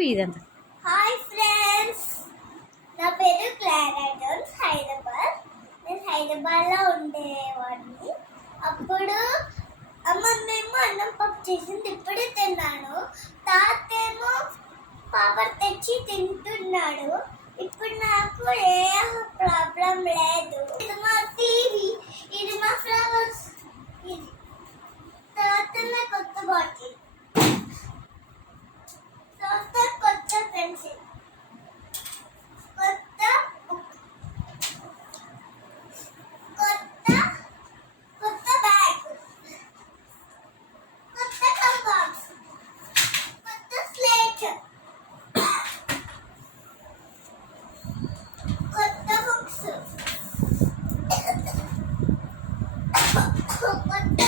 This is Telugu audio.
చెప్పు ఇదంతా. హాయ్ ఫ్రెండ్స్, నా పేరు క్లారా జోన్స్, హైదరాబాద్. నేను హైదరాబాద్లో ఉండేవాడిని. అప్పుడు అమ్మమ్మేమో అన్నం పప్పు చేసింది, ఇప్పుడే తిన్నాను. తాతేమో పాపడ్ తెచ్చి తింటున్నాడు. ఇప్పుడు నాకు ఏ ప్రాబ్లం లేదు. ఇది మా టీవీ, ఇది మా ఫ్లవర్స్, ఇది తర్వాత నా కొత్త బాటిల్, తర్వాత కొత్త పెన్సిల్, కొత్త కొత్త కొత్త బ్యాగ్, కొత్త కంపాస్, కొత్త స్లేట్, కొత్త బుక్స్, కొత్త